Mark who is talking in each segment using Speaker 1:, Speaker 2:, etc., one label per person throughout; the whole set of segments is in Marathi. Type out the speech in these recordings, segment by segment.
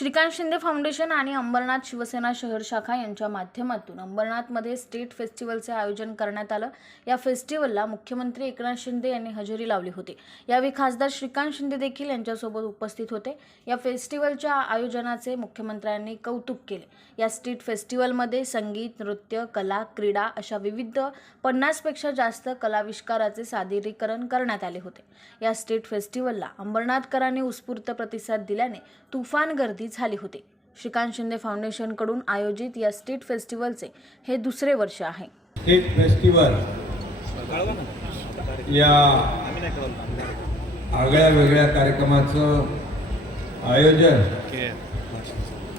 Speaker 1: श्रीकांत शिंदे फाउंडेशन आणि अंबरनाथ शिवसेना शहर शाखा यांच्या माध्यमातून अंबरनाथमध्ये स्टेट फेस्टिवलचे आयोजन करण्यात आलं. या फेस्टिवलला मुख्यमंत्री एकनाथ शिंदे यांनी हजेरी लावली होती. यावेळी खासदार श्रीकांत शिंदे देखील यांच्यासोबत उपस्थित होते. या फेस्टिवलच्या आयोजनाचे मुख्यमंत्र्यांनी कौतुक केले. या स्ट्रीट फेस्टिवलमध्ये संगीत नृत्य कला क्रीडा अशा विविध पन्नासपेक्षा जास्त कलाविष्काराचे सादरीकरण करण्यात आले होते. या स्ट्रीट फेस्टिवलला अंबरनाथकरांनी उत्स्फूर्त प्रतिसाद दिल्याने तुफान गर्दी झाली होती. श्रीकांत शिंदे फाउंडेशनकडून आयोजित या स्ट्रीट फेस्टिवलचे हे दुसरे वर्ष आहे.
Speaker 2: स्ट्रीट फेस्टिवल या आगळ्या वेगळ्या कार्यक्रमाचं आयोजन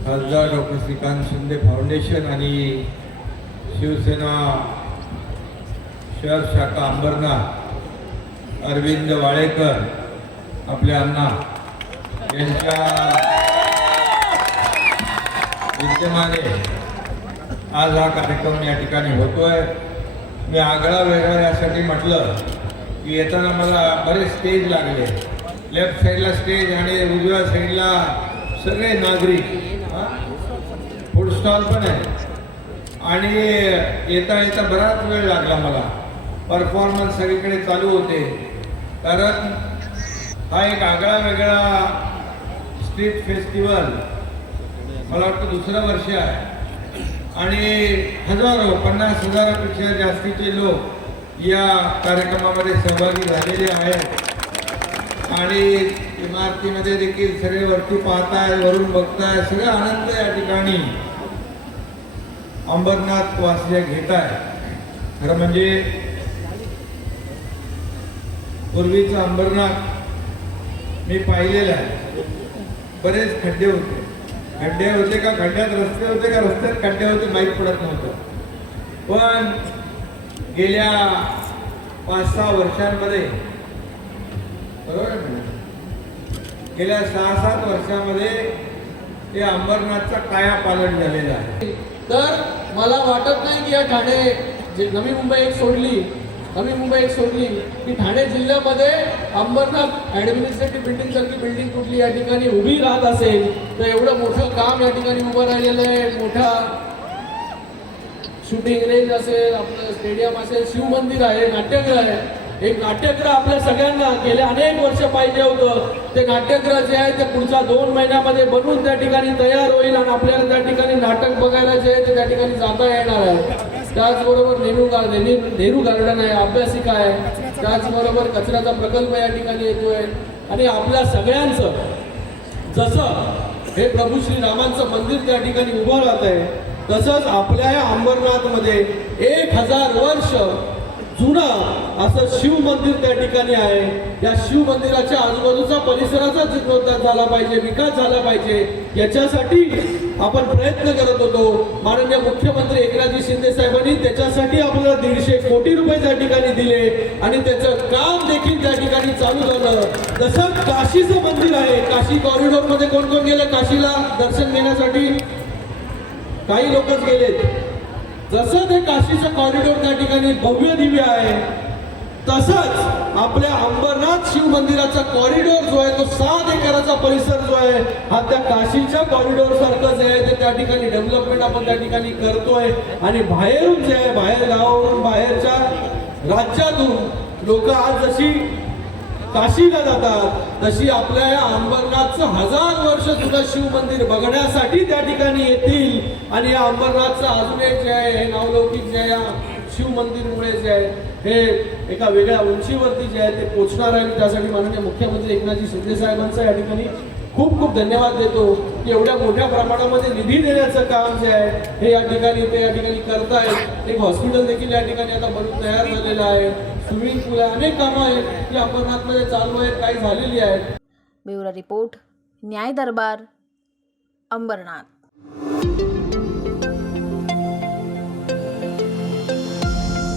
Speaker 2: खासदार डॉक्टर श्रीकांत शिंदे फाउंडेशन आणि शिवसेना शहर शाखा अंबरनाथ अरविंद वाळेकर आपल्या अण्णा यांच्या विद्यमाने आज हा कार्यक्रम या ठिकाणी होतोय. मी आगळा वेगळा यासाठी म्हटलं की येताना मला बरेच स्टेज लागले. लेफ्ट साईडला स्टेज आणि उजव्या साईडला सगळे नागरिक फूड स्टॉल पण आहे. आणि येता येता बराच वेळ लागला मला. परफॉर्मन्स सगळीकडे चालू होते. कारण हा एक आगळा वेगळा स्ट्रीट फेस्टिवल मला वाटतं दुसरं वर्ष आहे. आणि हजारो पन्नास हजारापेक्षा जास्तीचे लोक या कार्यक्रमामध्ये सहभागी झालेले आहेत. आणि इमारतीमध्ये देखील सगळे वरती पाहताय वरून बघताय सगळं आनंद या ठिकाणी अंबरनाथ वासिया घेत आहे खरं म्हणजे पूर्वीचं अंबरनाथ मी पाहिलेलं आहे. बरेच खड्डे होते. खड्डे होते का खड्ड्यात रस्ते होते का रस्त्यात खड्डे होते माहीत पडत नव्हतं. पण गेल्या पाच सहा वर्षांमध्ये बरोबर गेल्या सहा सात वर्षामध्ये ते अंबरनाथचा काया पालन झालेला आहे.
Speaker 3: तर मला वाटत नाही की या ठाणे जे नवी मुंबई एक सोडली नवी मुंबई एक सोडली. की ठाणे जिल्ह्यामध्ये अंबरनाथ ॲडमिनिस्ट्रेटिव्ह बिल्डिंग सारखी बिल्डिंग कुठली या ठिकाणी उभी राहत असेल तर एवढं मोठं काम या ठिकाणी उभं राहिलेलं आहे. मोठा शूटिंग रेंज असेल आपलं स्टेडियम असेल शिवमंदिर आहे नाट्यगृह आहे. एक नाट्यगृह आपल्या सगळ्यांना गेले अनेक वर्ष पाहिजे होतं. ते नाट्यगृह जे आहे ते पुढच्या दोन महिन्यामध्ये बनवून त्या ठिकाणी तयार होईल आणि आपल्याला त्या ठिकाणी नाटक बघायला जे आहे ते त्या ठिकाणी जाता येणार आहे. त्याचबरोबर नेहरू गा नेहरू नेहरू गार्डन आहे अभ्यासिका आहे. त्याचबरोबर कचऱ्याचा प्रकल्प या ठिकाणी येतोय. आणि आपल्या सगळ्यांचं जसं हे प्रभू श्री रामांचं मंदिर त्या ठिकाणी उभं राहत आहे तसंच आपल्या या अंबरनाथमध्ये एक हजार वर्ष जुनं असं शिव मंदिर त्या ठिकाणी आहे. या शिव मंदिराच्या आजूबाजूचा परिसराचा जीर्णोद्धार झाला पाहिजे विकास झाला पाहिजे याच्यासाठी आपण प्रयत्न करत होतो. माननीय मुख्यमंत्री एकनाथजी शिंदे साहेबांनी त्याच्यासाठी आपल्याला दीडशे कोटी रुपये त्या ठिकाणी दिले. आणि त्याचं काम देखील त्या ठिकाणी चालू झालं. तसंच काशीचं मंदिर आहे काशी कॉरिडॉरमध्ये कोण कोण गेलं? काशीला दर्शन घेण्यासाठी काही लोकच गेलेत. जसं ते काशीचं कॉरिडॉर त्या ठिकाणी भव्य दिव्य आहे तसंच आपल्या अंबरनाथ शिव मंदिराचा कॉरिडॉर जो आहे तो सात एकराचा परिसर जो आहे हा त्या काशीच्या कॉरिडॉर सारखं जे आहे. ते त्या ठिकाणी डेव्हलपमेंट आपण त्या ठिकाणी करतोय. आणि बाहेरून जे आहे बाहेर गावावरून बाहेरच्या राज्यातून लोक आज जशी काशीला जातात तशी आपल्या या अंबरनाथचं हजार वर्ष सुद्धा शिव मंदिर बघण्यासाठी त्या ठिकाणी येतील. आणि या अंबरनाथचं अजून एक जे आहे हे नावलौकिक जे आहे या शिव मंदिरमुळे जे आहे हे एका वेगळ्या उंचीवरती जे आहे ते पोचणार आहे. त्यासाठी माननीय मुख्यमंत्री एकनाथजी शिंदे साहेबांचा या ठिकाणी खूप खूप धन्यवाद देतो की एवढ्या मोठ्या प्रमाणामध्ये निधी देण्याचं काम जे आहे हे या ठिकाणी ते या ठिकाणी करतायत. एक हॉस्पिटल देखील या ठिकाणी आता बनून तयार झालेलं आहे. स्विमिंग पूल आहे अनेक कामं आहेत. की अंबरनाथमध्ये चालू आहेत काही झालेली आहेत.
Speaker 1: ब्युरो रिपोर्ट न्याय दरबार अंबरनाथ.